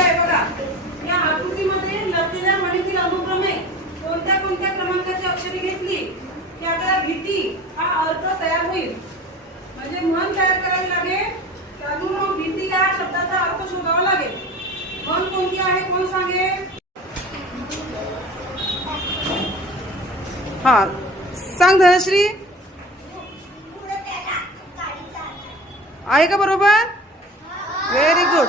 आहे बघा. या आकृतीमध्ये लपलेल्या मणीतील अनुक्रमे कोणत्या कोणत्या क्रमांकाची अक्षरे घेतली? की आपल्याला भीती हा अर्थ तयार होईल. म्हणजे मन तयार करायला लागेल त्यातून भीती या शब्दाचा अर्थ शोधावा लागेल. मन कोणती आहे कोण सांगेल? हा. सांग धनश्री. आहे का बरोबर? व्हेरी गुड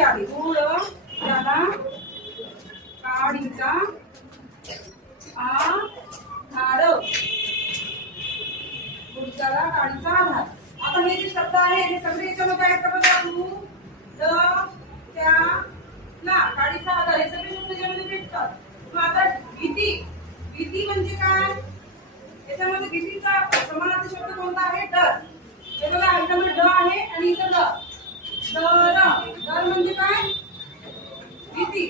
लिहून घे आधी त्याला काडीचा आधार गुडच्याला काडीचा आधार. आता हे जे शब्द आहे हे सगळे याच्यामध्ये काय का तू द त्या ना काडीचा आधार हे सगळे शब्द याच्यामध्ये भेटतात. मग आता भीती. भीती म्हणजे काय? याच्यामध्ये भीतीचा समानार्थी शब्द कोणता आहे? डर हे बघा ह्याच्यामध्ये ड आहे आणि इथं ड. डर म्हणजे काय? भीती.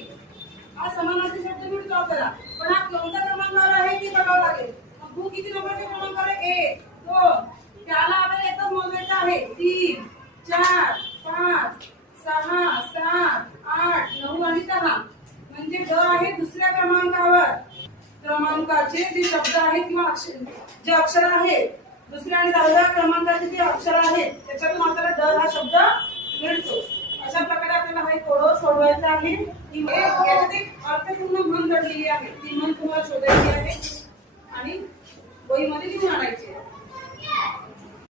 हा समानार्थी शब्द मिळतो आपल्याला. पण हा कोणत्या क्रमांकावर आहे ते बघावं लागेल. मग भू किती नंबरच्या क्रमांकावर आहे? एक दोन. त्याला आपल्याला एकच मोजायचं आहे. तीन चार पाच सहा सात आठ नऊ आणि दहा. म्हणजे ड आहे दुसऱ्या क्रमांकावर. क्रमांकाचे जे शब्द आहेत किंवा अक्षर जे अक्षर आहेत दुसऱ्या आणि दहाव्या क्रमांकाचे जे अक्षर आहेत त्याच्यातून आपल्याला ड हा शब्द मिळतो. अशा प्रकारे आपल्याला हा एक कोडं सोडवायचा आहे. ही याच्यात एक अर्थपूर्ण म्हण दडलेली आहे. ती म्हण तुम्हाला शोधायची आहे. आणि वहीमध्ये लिहून आणायची आहे.